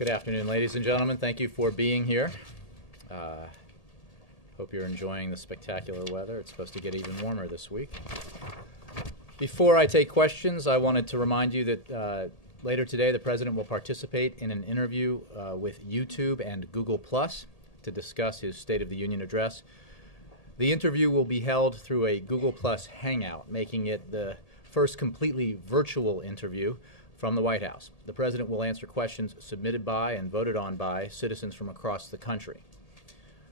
Good afternoon, ladies and gentlemen. Thank you for being here. Hope you're enjoying the spectacular weather. It's supposed to get even warmer this week. Before I take questions, I wanted to remind you that later today the President will participate in an interview with YouTube and Google Plus to discuss his State of the Union address. The interview will be held through a Google Plus Hangout, making it the first completely virtual interview from the White House. The President will answer questions submitted by and voted on by citizens from across the country.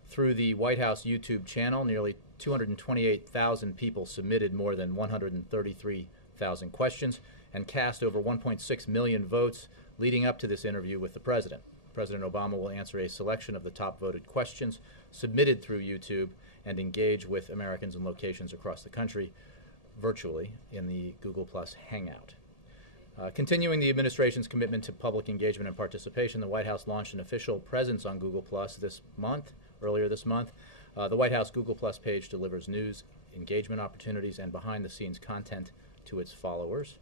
Through the White House YouTube channel, nearly 228,000 people submitted more than 133,000 questions and cast over 1.6 million votes leading up to this interview with the President. President Obama will answer a selection of the top voted questions submitted through YouTube and engage with Americans in locations across the country virtually in the Google Plus Hangout. Continuing the administration's commitment to public engagement and participation, the White House launched an official presence on Google Plus earlier this month. The White House Google Plus page delivers news, engagement opportunities, and behind-the-scenes content to its followers.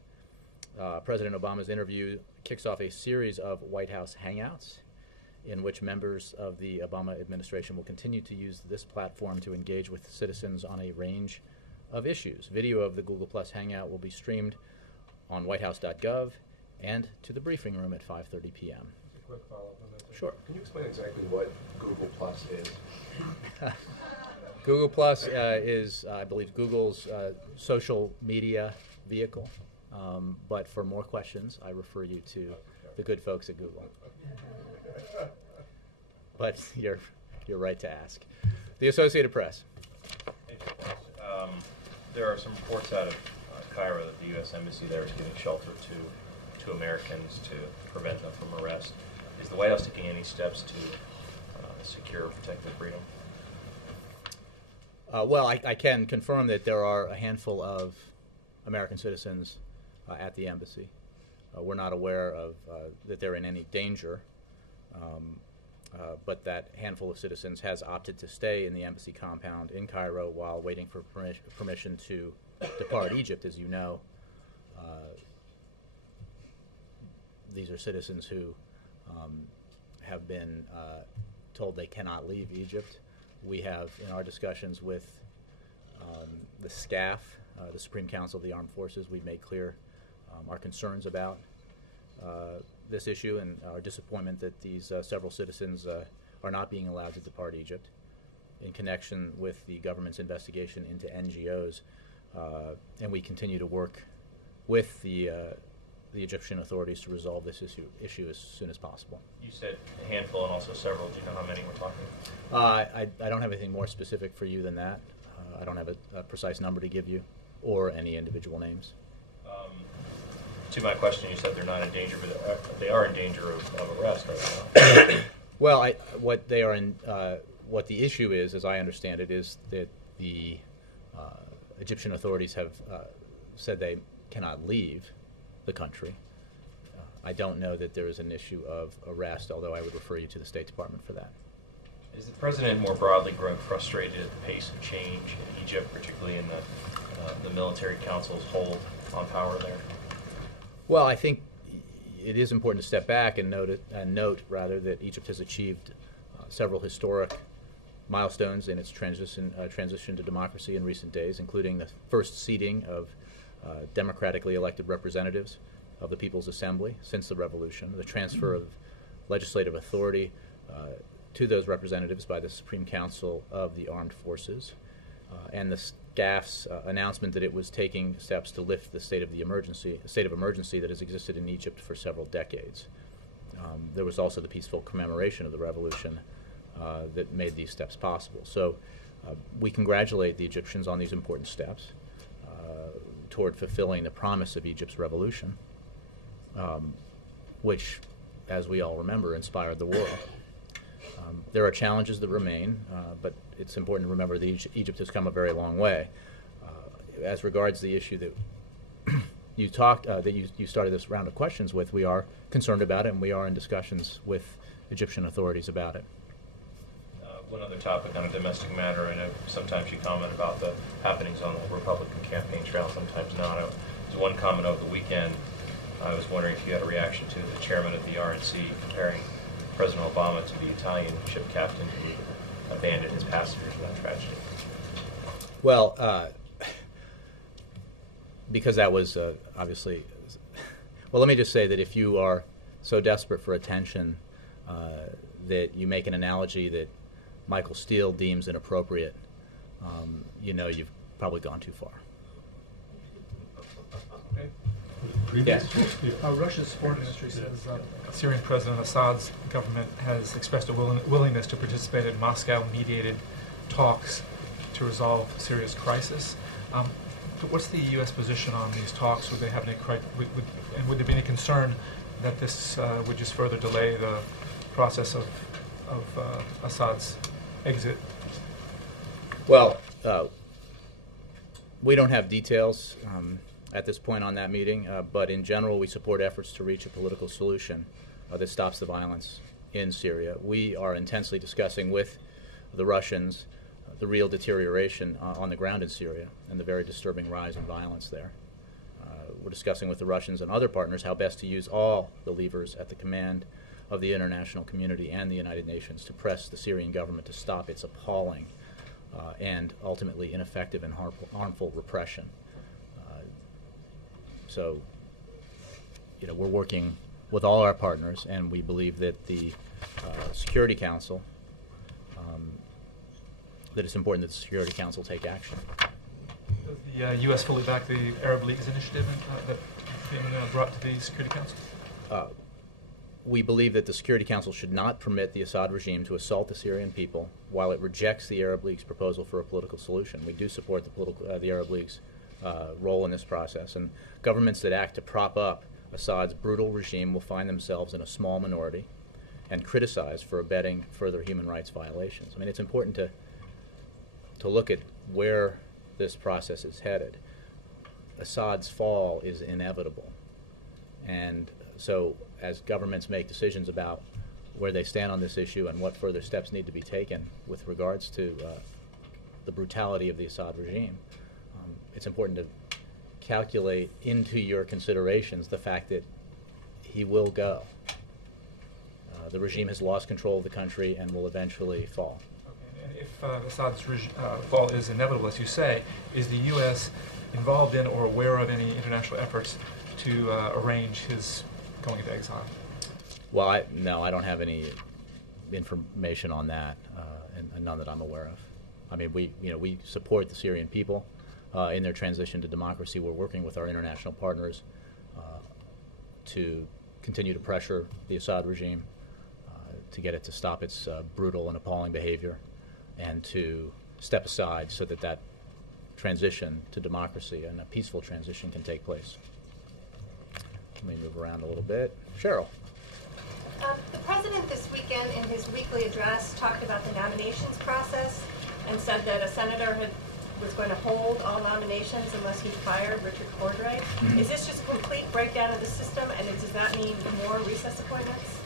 President Obama's interview kicks off a series of White House Hangouts in which members of the Obama administration will continue to use this platform to engage with citizens on a range of issues. Video of the Google Plus Hangout will be streamed on whitehouse.gov and to the briefing room at 5:30 p.m. Just a quick follow-up on that. Sure. Can you explain exactly what Google Plus is? Google Plus is, I believe, Google's social media vehicle. But for more questions, I refer you to the good folks at Google. But you're right to ask. The Associated Press. There are some reports out of Cairo that the U.S. Embassy there is giving shelter to Americans to prevent them from arrest. Is the White House taking any steps to secure or protect their freedom? Well, I can confirm that there are a handful of American citizens at the embassy. We're not aware of that they're in any danger, but that handful of citizens has opted to stay in the embassy compound in Cairo while waiting for permission to depart Egypt. As you know, these are citizens who have been told they cannot leave Egypt. We have, in our discussions with the SCAF, the Supreme Council of the Armed Forces, we've made clear our concerns about this issue and our disappointment that these several citizens are not being allowed to depart Egypt in connection with the government's investigation into NGOs. And we continue to work with the Egyptian authorities to resolve this issue as soon as possible. You said a handful and also several. Do you know how many we're talking? I don't have anything more specific for you than that. I don't have a precise number to give you or any individual names. To my question, you said they're not in danger, but they are in danger of arrest, are they not? Well, what the issue is, as I understand it, is that the Egyptian authorities have said they cannot leave the country. I don't know that there is an issue of arrest, although I would refer you to the State Department for that. Is the President more broadly growing frustrated at the pace of change in Egypt, particularly in the military council's hold on power there? Well, I think it is important to step back and note that Egypt has achieved several historic milestones in its transition to democracy in recent days, including the first seating of democratically elected representatives of the People's Assembly since the revolution, the transfer of legislative authority to those representatives by the Supreme Council of the Armed Forces, and the SCAF's announcement that it was taking steps to lift the state of emergency that has existed in Egypt for several decades. There was also the peaceful commemoration of the revolution that made these steps possible. So we congratulate the Egyptians on these important steps toward fulfilling the promise of Egypt's revolution, which, as we all remember, inspired the world. There are challenges that remain, but it's important to remember that Egypt has come a very long way. As regards the issue that you started this round of questions with, we are concerned about it, and we are in discussions with Egyptian authorities about it. One other topic on a domestic matter, I know sometimes you comment about the happenings on the Republican campaign trail, sometimes not. There's one comment over the weekend. I was wondering if you had a reaction to the chairman of the RNC comparing President Obama to the Italian ship captain who abandoned his passengers in that tragedy? Well, because that was obviously... Well, let me just say that if you are so desperate for attention that you make an analogy that Michael Steele deems inappropriate, you know you've probably gone too far. Yeah. Russia's foreign ministry says Syrian President Assad's government has expressed a willingness to participate in Moscow-mediated talks to resolve Syria's crisis. What's the U.S. position on these talks? Would they have any and would there be any concern that this would just further delay the process of Assad's exit? Well, we don't have details at this point on that meeting, but in general we support efforts to reach a political solution that stops the violence in Syria. We are intensely discussing with the Russians the real deterioration on the ground in Syria and the very disturbing rise in violence there. We're discussing with the Russians and other partners how best to use all the levers at the command of the international community and the United Nations to press the Syrian government to stop its appalling and ultimately ineffective and harmful repression. So, you know, we're working with all our partners, and we believe that the Security Council, that it's important that the Security Council take action. Does the U.S. fully back the Arab League's initiative that being brought to the Security Council? We believe that the Security Council should not permit the Assad regime to assault the Syrian people while it rejects the Arab League's proposal for a political solution. We do support the Arab League's role in this process, and governments that act to prop up Assad's brutal regime will find themselves in a small minority and criticized for abetting further human rights violations. I mean, it's important to look at where this process is headed. Assad's fall is inevitable, and so as governments make decisions about where they stand on this issue and what further steps need to be taken with regards to the brutality of the Assad regime, it's important to calculate into your considerations the fact that he will go. The regime has lost control of the country and will eventually fall. Okay. And if Assad's fall is inevitable, as you say, is the U.S. involved in or aware of any international efforts to arrange his going into exile? Well, no, I don't have any information on that, and none that I'm aware of. I mean, we support the Syrian people in their transition to democracy. We're working with our international partners to continue to pressure the Assad regime to get it to stop its brutal and appalling behavior and to step aside so that that transition to democracy and a peaceful transition can take place. Let me move around a little bit. Cheryl. The president this weekend in his weekly address talked about the nominations process and said that a senator was going to hold all nominations unless he fired Richard Cordray. Mm-hmm. Is this just a complete breakdown of the system, and does that mean more recess appointments?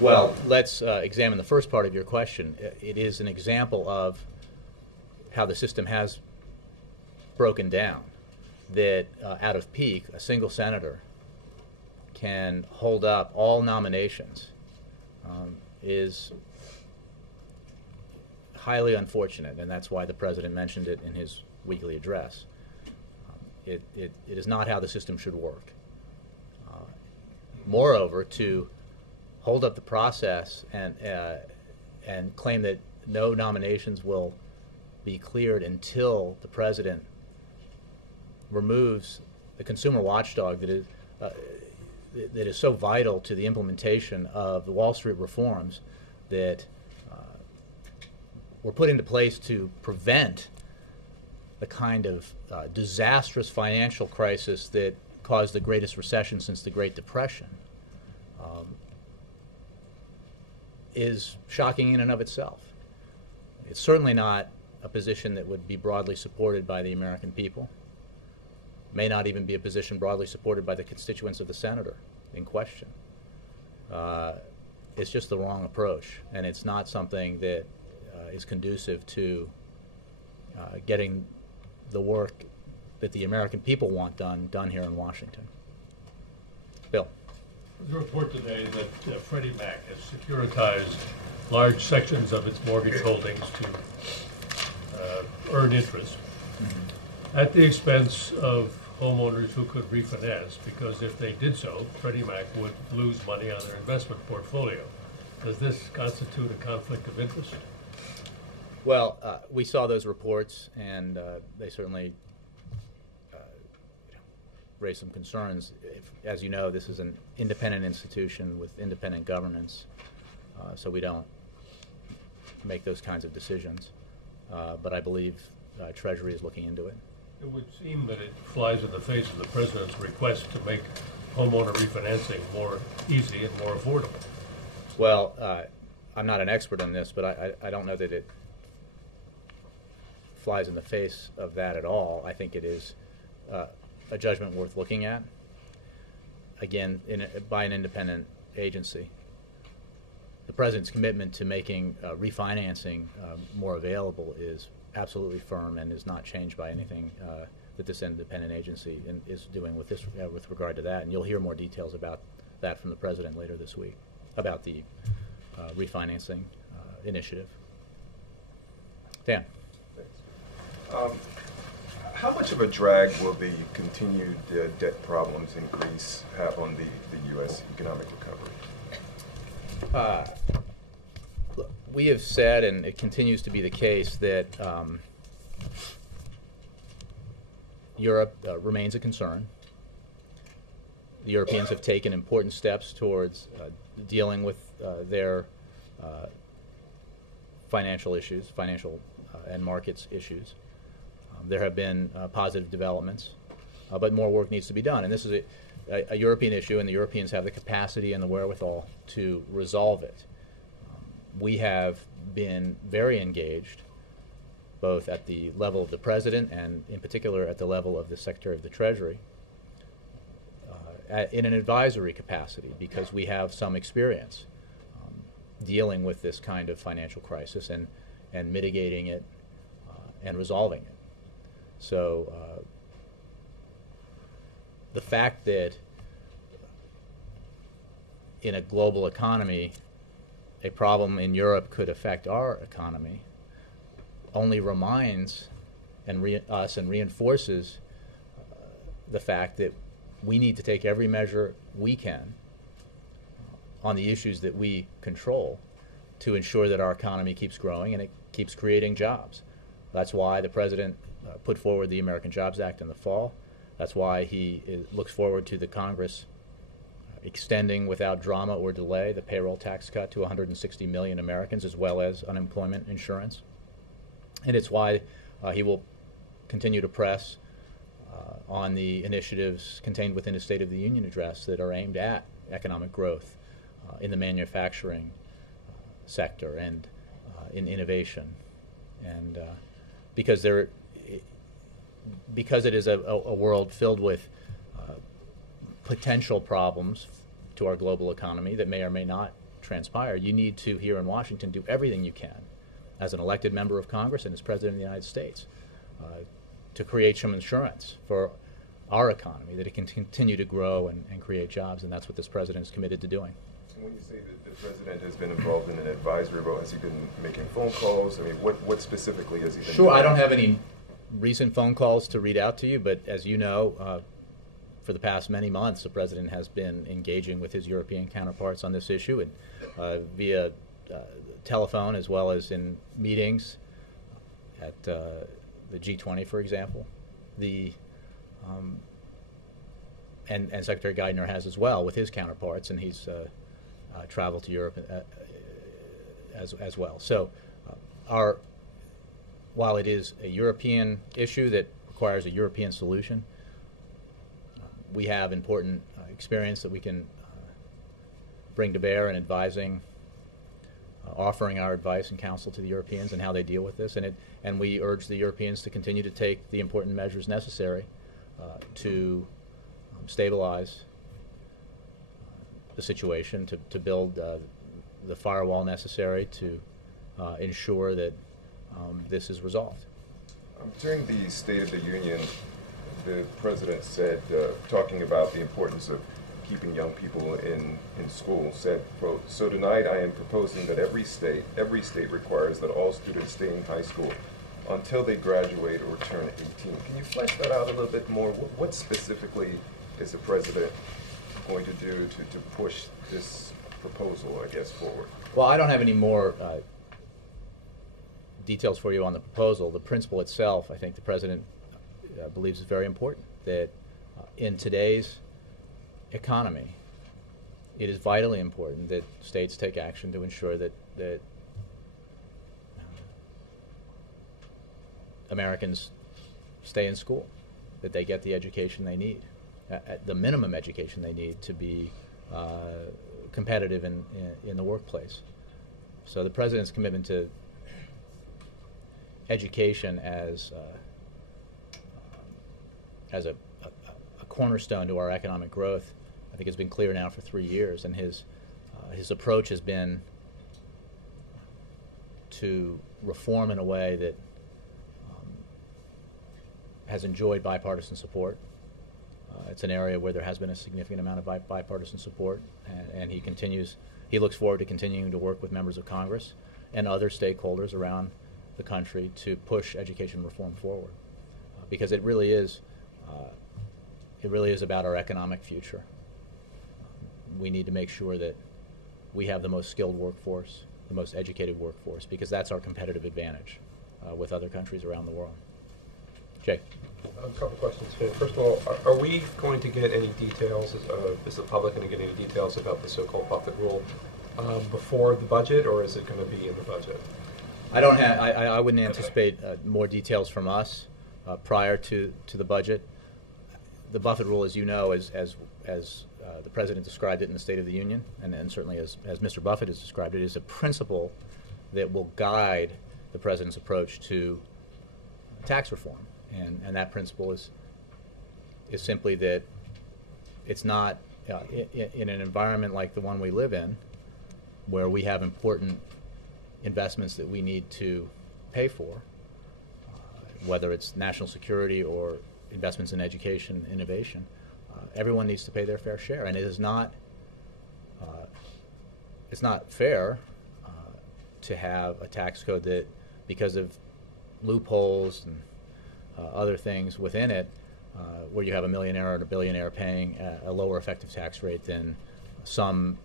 Well, let's examine the first part of your question. It is an example of how the system has broken down, that out of pique, a single senator can hold up all nominations is highly unfortunate, and that's why the president mentioned it in his weekly address. It is not how the system should work. Moreover, to hold up the process and claim that no nominations will be cleared until the president removes the consumer watchdog that is so vital to the implementation of the Wall Street reforms that were put into place to prevent the kind of disastrous financial crisis that caused the greatest recession since the Great Depression, is shocking in and of itself. It's certainly not a position that would be broadly supported by the American people. May not even be a position broadly supported by the constituents of the senator in question. It's just the wrong approach, and it's not something that is conducive to getting the work that the American people want done here in Washington. Bill. There's a report today that Freddie Mac has securitized large sections of its mortgage holdings to earn interest at the expense of homeowners who could refinance, because if they did so, Freddie Mac would lose money on their investment portfolio. Does this constitute a conflict of interest? Well, we saw those reports, and they certainly raised some concerns. As you know, this is an independent institution with independent governance, so we don't make those kinds of decisions. But I believe Treasury is looking into it. It would seem that it flies in the face of the President's request to make homeowner refinancing more easy and more affordable. Well, I'm not an expert on this, but I don't know that it flies in the face of that at all. I think it is a judgment worth looking at, again, by an independent agency. The President's commitment to making refinancing more available is absolutely firm and is not changed by anything that this independent agency is doing with this with regard to that. And you'll hear more details about that from the President later this week about the refinancing initiative. Dan. How much of a drag will the continued debt problems in Greece have on the U.S. economic recovery? Look, we have said, and it continues to be the case, that Europe remains a concern. The Europeans have taken important steps towards dealing with their financial issues, financial and markets issues. There have been positive developments, but more work needs to be done. And this is a European issue, and the Europeans have the capacity and the wherewithal to resolve it. We have been very engaged, both at the level of the President and in particular at the level of the Secretary of the Treasury, in an advisory capacity, because we have some experience dealing with this kind of financial crisis and mitigating it and resolving it. So the fact that in a global economy a problem in Europe could affect our economy only reminds us and reinforces the fact that we need to take every measure we can on the issues that we control to ensure that our economy keeps growing and it keeps creating jobs. That's why the President put forward the American Jobs Act in the fall. That's why he looks forward to the Congress extending without drama or delay the payroll tax cut to 160 million Americans, as well as unemployment insurance. And it's why he will continue to press on the initiatives contained within his State of the Union address that are aimed at economic growth in the manufacturing sector and in innovation. And because it is a world filled with potential problems to our global economy that may or may not transpire, you need to, here in Washington, do everything you can as an elected member of Congress and as President of the United States to create some insurance for our economy, that it can continue to grow and create jobs, and that's what this President is committed to doing. When you say that the President has been involved in an advisory role, has he been making phone calls? I mean, what specifically has he been doing? Sure, I don't have any recent phone calls to read out to you, but as you know, for the past many months, the President has been engaging with his European counterparts on this issue, and via telephone as well as in meetings at the G20, for example. And Secretary Geithner has as well with his counterparts, and he's traveled to Europe as well. So while it is a European issue that requires a European solution, we have important experience that we can bring to bear in advising, offering our advice and counsel to the Europeans and how they deal with this. And we urge the Europeans to continue to take the important measures necessary to stabilize the situation, to build the firewall necessary to ensure that this is resolved. During the State of the Union, the President said, talking about the importance of keeping young people in school, said, quote, "So tonight I am proposing that every state requires that all students stay in high school until they graduate or turn 18. Can you flesh that out a little bit more? What specifically is the president going to do to push this proposal, I guess, forward? Well, I don't have any more details for you on the proposal. The principle itself, I think the president believes is very important, that in today's economy, it is vitally important that states take action to ensure that Americans stay in school, that they get the education they need, the minimum education they need to be competitive in the workplace. So the president's commitment to education as a cornerstone to our economic growth, I think has been clear now for 3 years, and his approach has been to reform in a way that has enjoyed bipartisan support. It's an area where there has been a significant amount of bipartisan support, and he looks forward to continuing to work with members of Congress and other stakeholders around the country to push education reform forward, because it really is about our economic future. We need to make sure that we have the most skilled workforce, the most educated workforce, because that's our competitive advantage with other countries around the world. Jay? A couple questions here. First of all, are we going to get any details, is the public going to get any details about the so-called Buffett rule before the budget, or is it going to be in the budget? I wouldn't anticipate more details from us prior to the budget. The Buffett rule, as you know, as the president described it in the State of the Union, and certainly as Mr. Buffett has described it, is a principle that will guide the president's approach to tax reform. And that principle is simply that it's not in an environment like the one we live in, where we have important investments that we need to pay for, whether it's national security or investments in education and innovation. Everyone needs to pay their fair share, and it's not fair to have a tax code that, because of loopholes and other things within it, where you have a millionaire or a billionaire paying a lower effective tax rate than some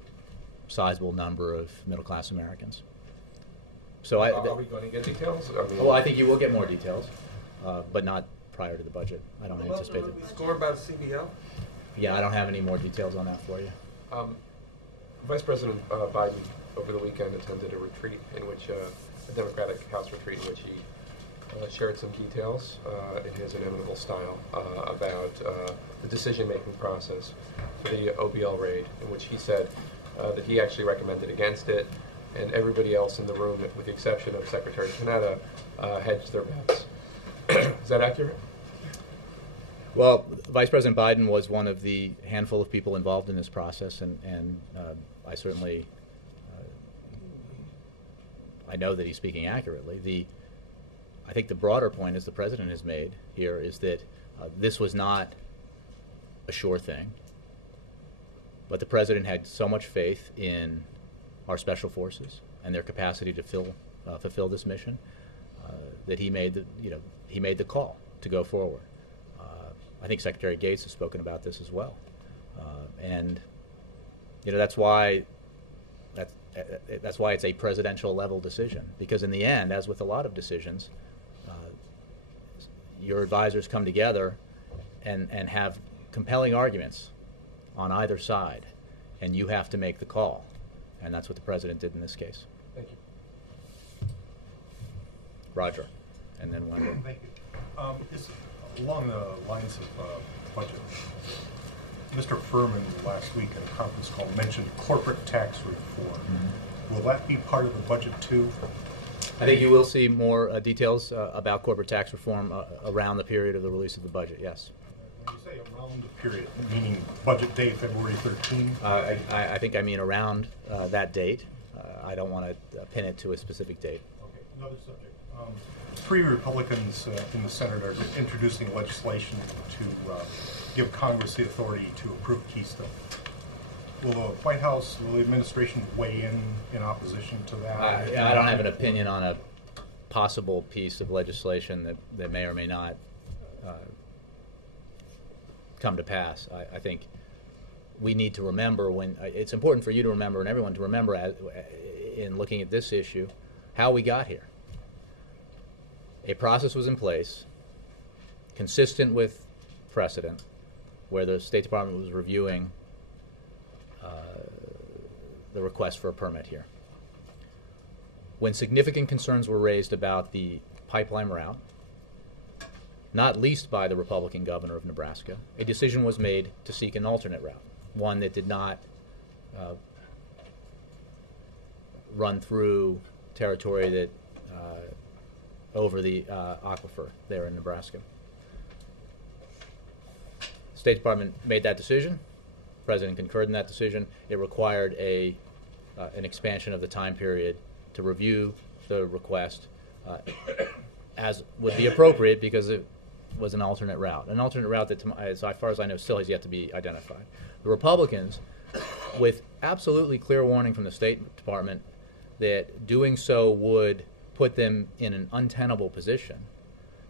sizable number of middle-class Americans. So are we going to get details? Well, I think you will get more details, but not prior to the budget. I don't anticipate that. Score about CBL? Yeah, I don't have any more details on that for you. Vice President Biden over the weekend attended a retreat in which a Democratic House retreat in which he shared some details in his inimitable style about the decision-making process for the OBL raid, in which he said that he actually recommended against it, and everybody else in the room, with the exception of Secretary Panetta, hedged their bets. Is that accurate? Well, Vice President Biden was one of the handful of people involved in this process, and I certainly I know that he's speaking accurately. I think the broader point, as the president has made here, is that this was not a sure thing, but the president had so much faith in our special forces and their capacity to fulfill this mission that he made the call to go forward. I think Secretary Gates has spoken about this as well, and that's why it's a presidential level decision, because in the end, as with a lot of decisions, your advisors come together and have compelling arguments on either side, and you have to make the call, and that's what the president did in this case. Thank you. Roger, and then Wendell. Thank you. Along the lines of budget, Mr. Furman last week in a conference call mentioned corporate tax reform. Mm-hmm. Will that be part of the budget too? I think you will see more details about corporate tax reform around the period of the release of the budget, yes. When you say around the period, meaning budget day, February 13? I think I mean around that date. I don't want to pin it to a specific date. Okay, another subject. 3 Republicans in the Senate are introducing legislation to give Congress the authority to approve Keystone. will the White House, will the administration weigh in opposition to that? I don't have an opinion on a possible piece of legislation that may or may not come to pass. I think we need to remember it's important for you to remember and everyone to remember in looking at this issue how we got here. A process was in place consistent with precedent where the State Department was reviewing the request for a permit here. When significant concerns were raised about the pipeline route, not least by the Republican governor of Nebraska, a decision was made to seek an alternate route, one that did not run through territory that over the aquifer there in Nebraska. State Department made that decision. The President concurred in that decision. It required an expansion of the time period to review the request as would be appropriate because it was an alternate route. An alternate route that, as far as I know, still has yet to be identified. The Republicans, with absolutely clear warning from the State Department that doing so would put them in an untenable position,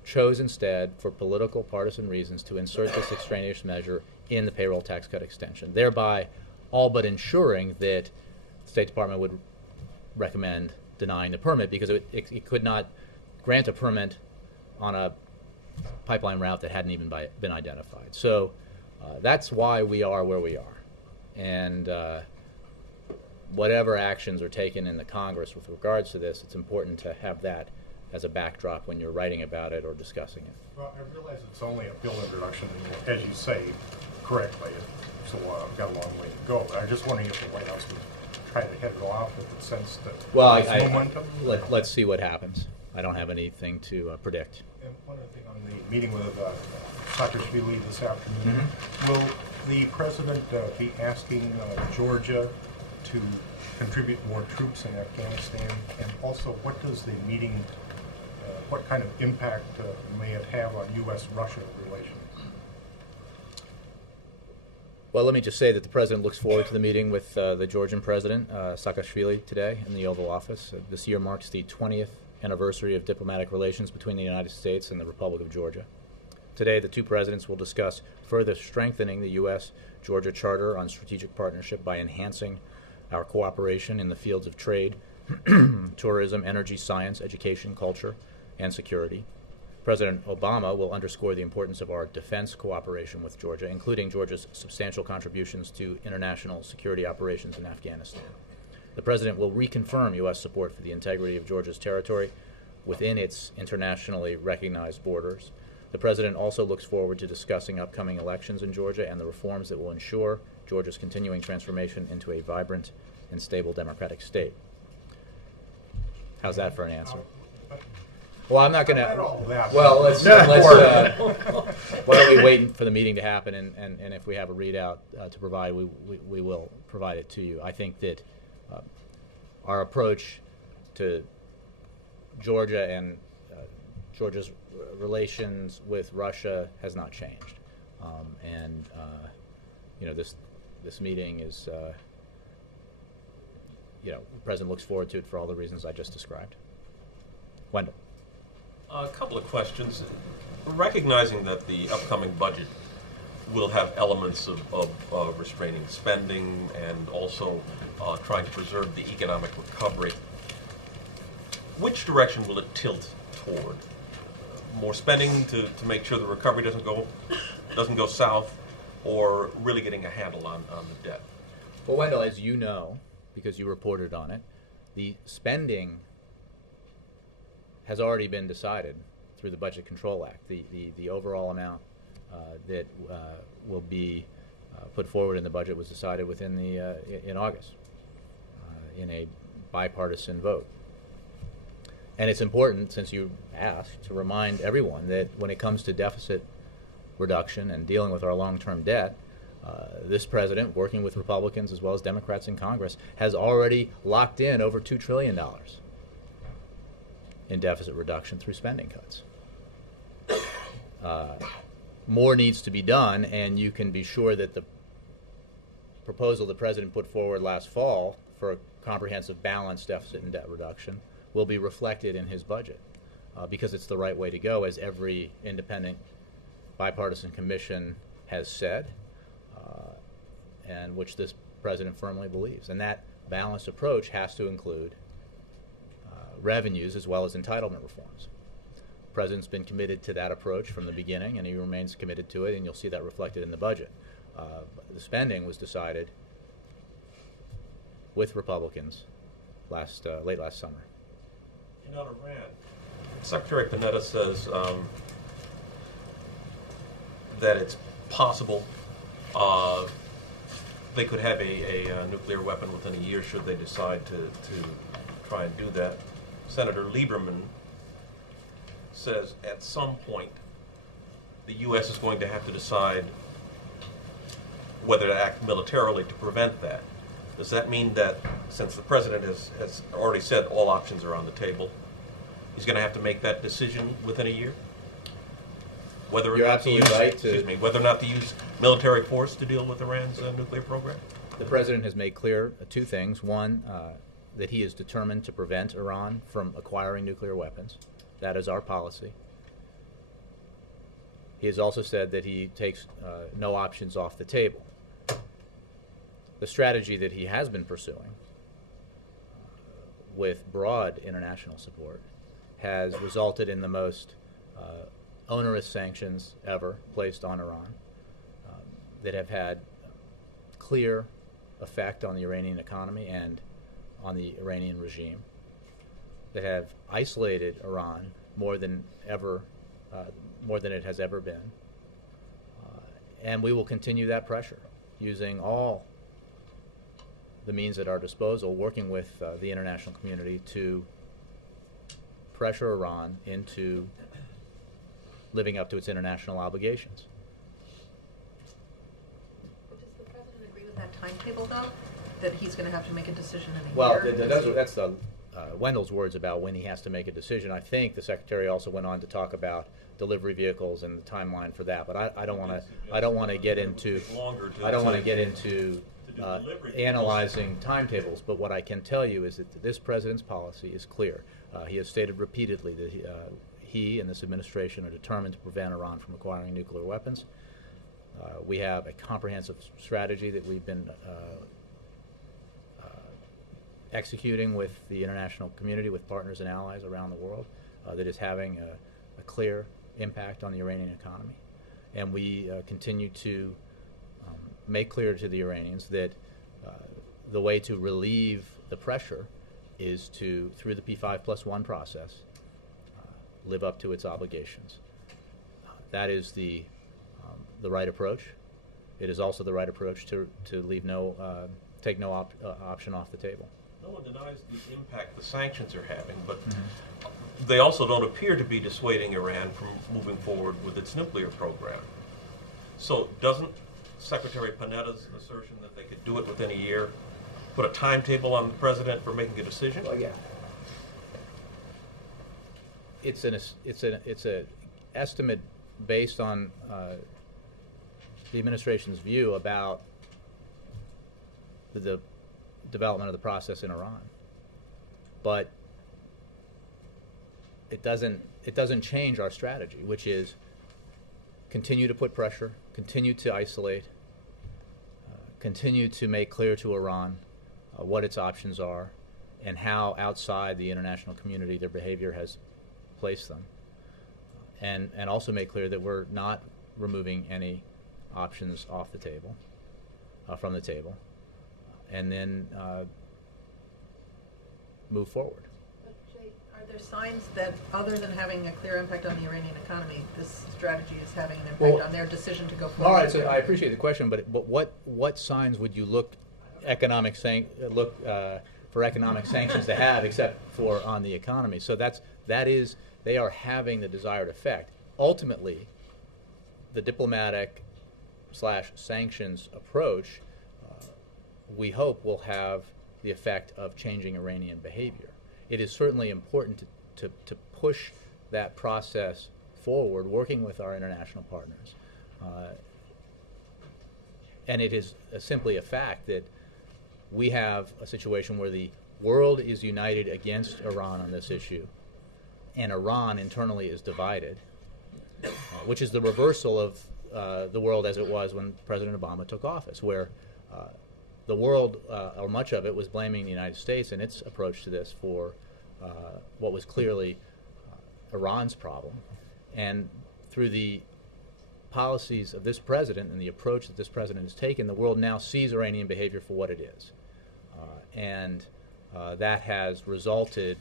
chose instead, for political partisan reasons, to insert this extraneous measure in the payroll tax cut extension, thereby all but ensuring that the State Department would recommend denying the permit because it could not grant a permit on a pipeline route that hadn't even been identified. So that's why we are where we are. And whatever actions are taken in the Congress with regards to this, it's important to have that as a backdrop when you're writing about it or discussing it. Well, I realize it's only a bill introduction, and as you say correctly, so I've got a long way to go. But I'm just wondering if the White House would try to head it off with the sense that there's momentum. Let's see what happens. I don't have anything to predict. And one other thing on the meeting with Saakashvili this afternoon, will the president be asking Georgia to contribute more troops in Afghanistan? And also, what does the meeting, what kind of impact may it have on U.S.-Russia relations? Well, let me just say that the president looks forward to the meeting with the Georgian president, Saakashvili, today in the Oval Office. This year marks the 20th anniversary of diplomatic relations between the United States and the Republic of Georgia. Today, the two presidents will discuss further strengthening the U.S.-Georgia Charter on strategic partnership by enhancing our cooperation in the fields of trade, tourism, energy, science, education, culture, and security. President Obama will underscore the importance of our defense cooperation with Georgia, including Georgia's substantial contributions to international security operations in Afghanistan. The President will reconfirm U.S. support for the integrity of Georgia's territory within its internationally recognized borders. The President also looks forward to discussing upcoming elections in Georgia and the reforms that will ensure Georgia's continuing transformation into a vibrant and stable democratic state. How's that for an answer? Well, I'm not going to. Well, let's why don't we wait for the meeting to happen, and if we have a readout to provide, we will provide it to you. I think that our approach to Georgia and Georgia's relations with Russia has not changed, and this meeting is, the President looks forward to it for all the reasons I just described. Wendell. A couple of questions. Recognizing that the upcoming budget will have elements of restraining spending and also trying to preserve the economic recovery, which direction will it tilt toward? More spending to make sure the recovery doesn't go south, or really getting a handle on the debt? Well, Wendell, as you know, because you reported on it, the spending has already been decided through the Budget Control Act. The overall amount that will be put forward in the budget was decided within in August in a bipartisan vote. And it's important, since you asked, to remind everyone that when it comes to deficit reduction and dealing with our long-term debt, this president, working with Republicans as well as Democrats in Congress, has already locked in over $2 trillion in deficit reduction through spending cuts. More needs to be done, and you can be sure that the proposal the President put forward last fall for a comprehensive balanced deficit and debt reduction will be reflected in his budget because it's the right way to go, as every independent bipartisan commission has said, and which this President firmly believes. And that balanced approach has to include revenues as well as entitlement reforms. The President's been committed to that approach from the beginning, and he remains committed to it, and you'll see that reflected in the budget. The spending was decided with Republicans late last summer. You know, Iran, Secretary Panetta says that it's possible they could have a nuclear weapon within a year should they decide to try and do that. Senator Lieberman says at some point the U.S. is going to have to decide whether to act militarily to prevent that. Does that mean that since the President has already said all options are on the table, he's going to have to make that decision within a year? Whether or You're not to absolutely use, right excuse me, whether or not to use military force to deal with Iran's nuclear program? The President has made clear two things. One, that he is determined to prevent Iran from acquiring nuclear weapons. That is our policy. He has also said that he takes no options off the table. The strategy that he has been pursuing with broad international support has resulted in the most onerous sanctions ever placed on Iran that have had clear effect on the Iranian economy and on the Iranian regime, that have isolated Iran more than it has ever been. And we will continue that pressure using all the means at our disposal, working with the international community to pressure Iran into living up to its international obligations. Does the President agree with that timetable, though? That he's going to have to make a decision in a Well, year? that's Wendell's words about when he has to make a decision. I think the Secretary also went on to talk about delivery vehicles and the timeline for that. But I don't want to get into analyzing timetables. But what I can tell you is that this President's policy is clear. He has stated repeatedly that he and this administration are determined to prevent Iran from acquiring nuclear weapons. We have a comprehensive strategy that we've been executing with the international community, with partners and allies around the world, that is having a clear impact on the Iranian economy. And we continue to make clear to the Iranians that the way to relieve the pressure is to, through the P5+1 process, live up to its obligations. That is the right approach. It is also the right approach to leave take no option off the table. No one denies the impact the sanctions are having, but they also don't appear to be dissuading Iran from moving forward with its nuclear program. So doesn't Secretary Panetta's assertion that they could do it within a year put a timetable on the President for making a decision? Well, yeah. It's an estimate based on the administration's view about the development of the process in Iran, but it doesn't change our strategy, which is continue to put pressure, continue to isolate, continue to make clear to Iran what its options are and how outside the international community their behavior has placed them, and also make clear that we're not removing any options off the table, from the table, and then move forward. But Jay, are there signs that, other than having a clear impact on the Iranian economy, this strategy is having an impact on their decision to go forward? All right, so I appreciate the question, but what signs would you look for economic sanctions to have, except for on the economy? So they are having the desired effect. Ultimately, the diplomatic / sanctions approach, we hope, will have the effect of changing Iranian behavior. It is certainly important to push that process forward, working with our international partners. and it is simply a fact that we have a situation where the world is united against Iran on this issue, and Iran internally is divided, which is the reversal of the world as it was when President Obama took office, where the world, or much of it, was blaming the United States and its approach to this for what was clearly Iran's problem. And through the policies of this president and the approach that this president has taken, the world now sees Iranian behavior for what it is. And that has resulted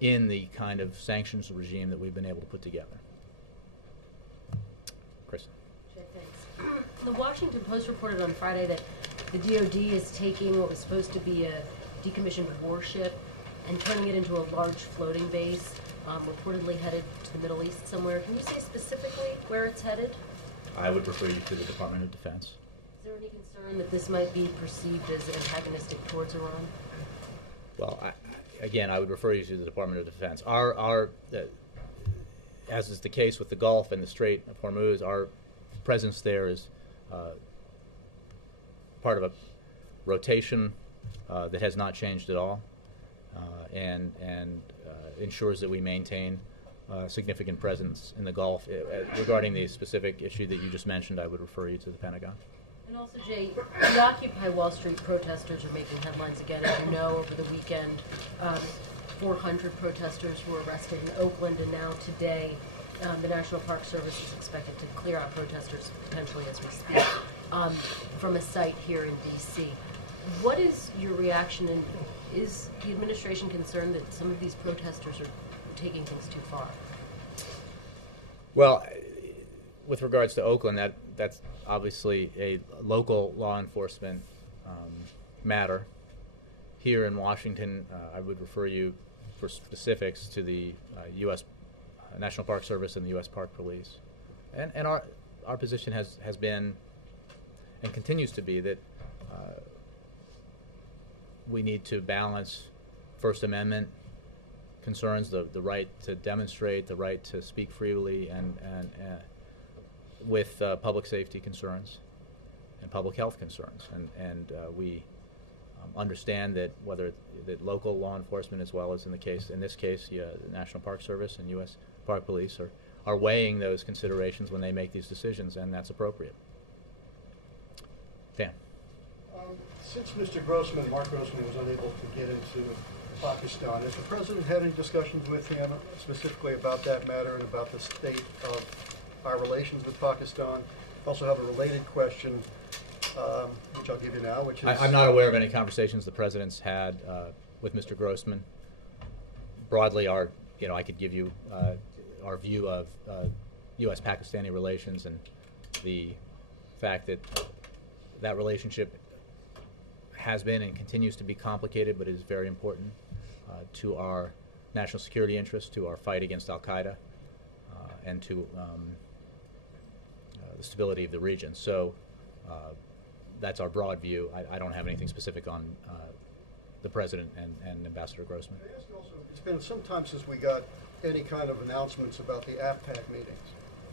in the kind of sanctions regime that we've been able to put together. Chris. Sure, thanks. The Washington Post reported on Friday that the DoD is taking what was supposed to be a decommissioned warship and turning it into a large floating base, reportedly headed to the Middle East somewhere. Can you say specifically where it's headed? I would refer you to the Department of Defense. Is there any concern that this might be perceived as antagonistic towards Iran? Well, again, I would refer you to the Department of Defense. As is the case with the Gulf and the Strait of Hormuz, our presence there is part of a rotation that has not changed at all, and ensures that we maintain significant presence in the Gulf. Regarding the specific issue that you just mentioned, I would refer you to the Pentagon. And also, Jay, the Occupy Wall Street protesters are making headlines again. As you know, over the weekend, 400 protesters were arrested in Oakland, and now today, the National Park Service is expected to clear out protesters, potentially as we speak, from a site here in D.C. What is your reaction, and is the administration concerned that some of these protesters are taking things too far? Well, with regards to Oakland, that's obviously a local law enforcement matter. Here in Washington, I would refer you for specifics to the U.S. National Park Service and the U.S. Park Police. And our position has been and continues to be that we need to balance First Amendment concerns, the right to demonstrate, the right to speak freely, and with public safety concerns and public health concerns. And we understand that that local law enforcement, as well as in this case, the National Park Service and U.S. Park Police are weighing those considerations when they make these decisions, and that's appropriate. Dan. Since Mark Grossman was unable to get into Pakistan, has the President had any discussions with him specifically about that matter and about the state of our relations with Pakistan? I also have a related question, which I'll give you now, which is... I'm not aware of any conversations the President's had with Mr. Grossman. Broadly, I could give you our view of U.S.-Pakistani relations and the fact that that relationship has been and continues to be complicated, but is very important to our national security interests, to our fight against al-Qaeda, and to the stability of the region. So that's our broad view. I don't have anything specific on the President and Ambassador Grossman. I ask also, it's been some time since we got any kind of announcements about the AFPAC meetings.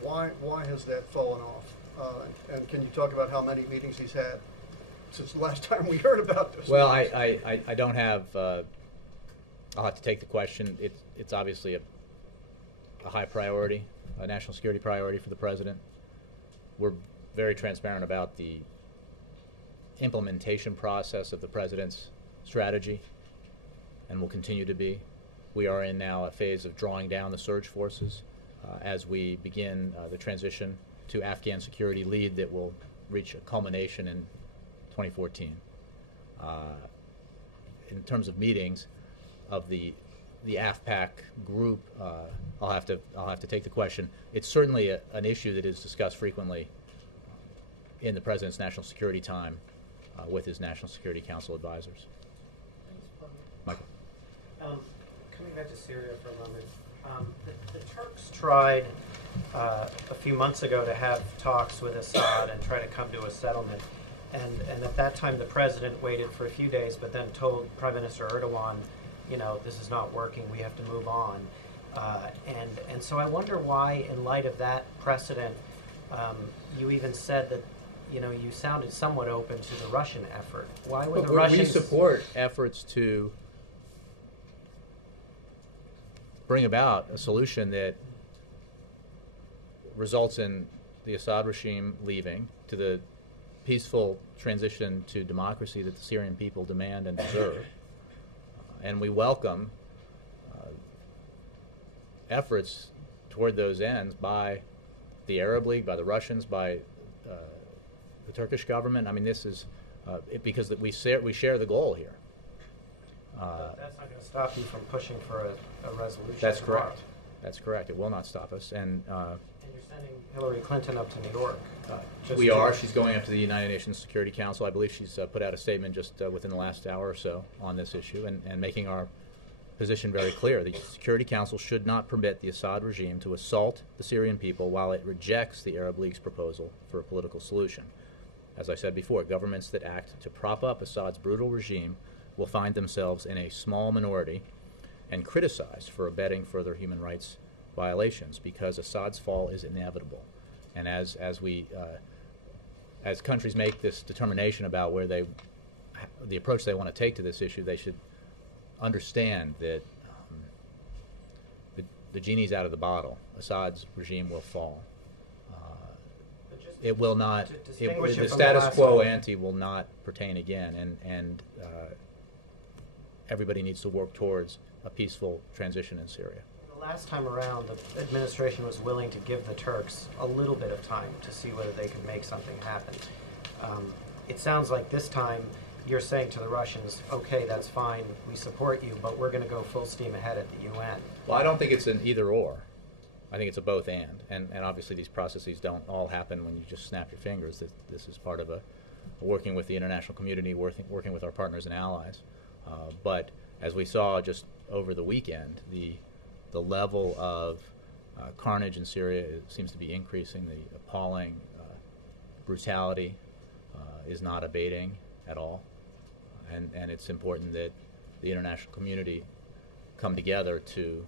Why has that fallen off? And can you talk about how many meetings he's had since the last time we heard about this? Well, I don't have. I'll have to take the question. It's obviously a high priority, a national security priority for the President. We're very transparent about the implementation process of the President's strategy, and will continue to be. We are in now a phase of drawing down the surge forces as we begin the transition to Afghan security lead that will reach a culmination in 2014. In terms of meetings of the AFPAC group, I'll have to take the question. It's certainly an issue that is discussed frequently in the President's national security time with his National Security Council advisors. Michael. Coming back to Syria for a moment, the Turks tried a few months ago to have talks with Assad and try to come to a settlement. And at that time, the President waited for a few days, but then told Prime Minister Erdogan, this is not working, we have to move on. And so I wonder why, in light of that precedent, you even said that, you sounded somewhat open to the Russian effort. Why would Look, the we Russians support efforts to bring about a solution that results in the Assad regime leaving, to the peaceful transition to democracy that the Syrian people demand and deserve. And we welcome efforts toward those ends by the Arab League, by the Russians, by the Turkish government. I mean, this is because we share the goal here. that's not going to stop you from pushing for a resolution? That's tomorrow. correct. That's correct. It will not stop us. And And you're sending Hillary Clinton up to New York. we are. She's going up to the United Nations Security Council. I believe she's put out a statement just within the last hour or so on this issue, and making our position very clear. The Security Council should not permit the Assad regime to assault the Syrian people while it rejects the Arab League's proposal for a political solution. As I said before, governments that act to prop up Assad's brutal regime will find themselves in a small minority and criticized for abetting further human rights violations, because Assad's fall is inevitable. And as countries make this determination about where the approach they want to take to this issue, they should understand that the genie's out of the bottle. Assad's regime will fall. It will not. The status quo ante will not pertain again, and everybody needs to work towards a peaceful transition in Syria. The last time around, the administration was willing to give the Turks a little bit of time to see whether they could make something happen. It sounds like this time you're saying to the Russians, okay, that's fine, we support you, but we're going to go full steam ahead at the UN. Well, I don't think it's an either or. I think it's a both and obviously these processes don't all happen when you just snap your fingers. This is part of a working with the international community, working with our partners and allies. But as we saw just over the weekend, the level of carnage in Syria seems to be increasing. The appalling brutality is not abating at all. And it's important that the international community come together to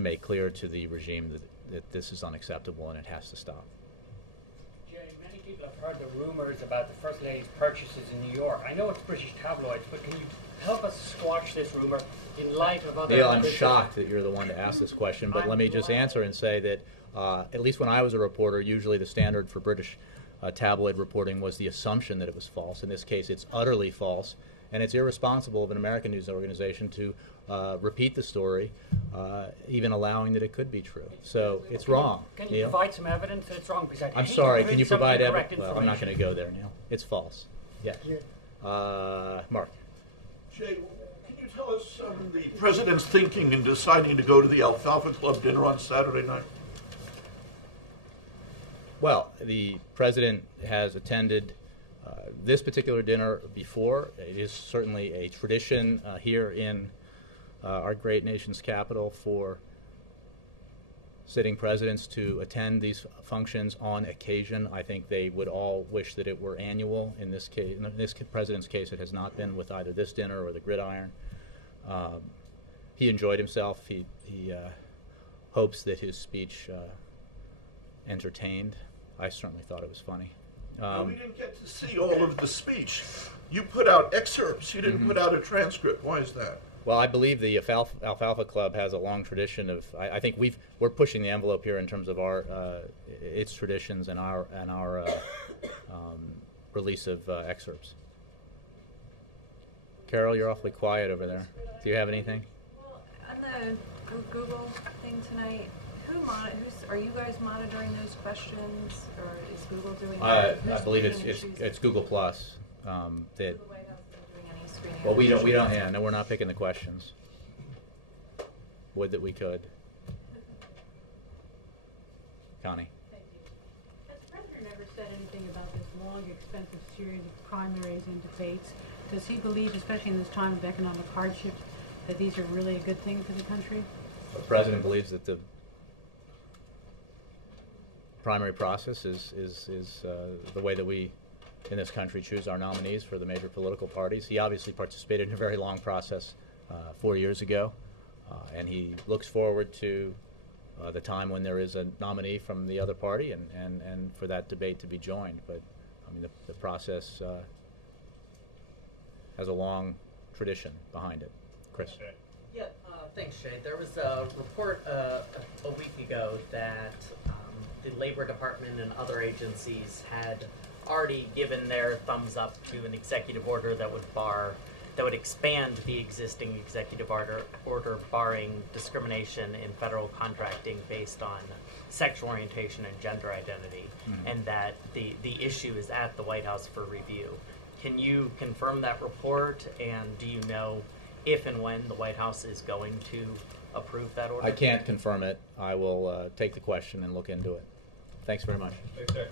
make clear to the regime that this is unacceptable and it has to stop. Jay, many people have heard the rumors about the First Lady's purchases in New York. I know it's British tabloids, but can you help us squash this rumor in light of other... Neil, I'm shocked that you're the one to ask this question, but let me just answer and say that at least when I was a reporter, usually the standard for British tabloid reporting was the assumption that it was false. In this case, it's utterly false, and it's irresponsible of an American news organization to repeat the story, even allowing that it could be true. So it's wrong. Can you Neil? provide some evidence that it's wrong? Because I'm sorry. Can you provide evidence? Well, I'm not going to go there, Neil. It's false. Yes. Mark. Jay, can you tell us the president's thinking in deciding to go to the Alfalfa Club dinner on Saturday night? Well, the president has attended this particular dinner before. It is certainly a tradition here in our great nation's capital for sitting presidents to attend these functions on occasion. I think they would all wish that it were annual. In this case, in this president's case, it has not been with either this dinner or the gridiron. He enjoyed himself. He hopes that his speech entertained. I certainly thought it was funny. We didn't get to see all of the speech. You put out excerpts. You didn't put out a transcript. Why is that? Well, I believe the Alfalfa Club has a long tradition of. I think we're pushing the envelope here in terms of our its traditions and our release of excerpts. Carol, you're awfully quiet over there. Do you have anything? Well, on the Google thing tonight, are you guys monitoring those questions, or is Google doing that? I believe it's Google Plus. That. The White House isn't doing any screening. Well, we don't. Yeah, no, we're not picking the questions. Would that we could. Connie. Thank you. The president never said anything about this long, expensive series of primaries and debates. Does he believe, especially in this time of economic hardship, that these are really a good thing for the country? The president believes that the primary process is the way that we in this country choose our nominees for the major political parties. He obviously participated in a very long process 4 years ago, and he looks forward to the time when there is a nominee from the other party and for that debate to be joined. But I mean, the process has a long tradition behind it. Chris. Yeah, thanks, Shay. There was a report a week ago that the Labor Department and other agencies had already given their thumbs up to an executive order that would expand the existing executive order barring discrimination in federal contracting based on sexual orientation and gender identity, and that the issue is at the White House for review. Can you confirm that report, and do you know if and when the White House is going to approve that order? I can't confirm it. I will take the question and look into it. Thanks very much. Thanks, Jay.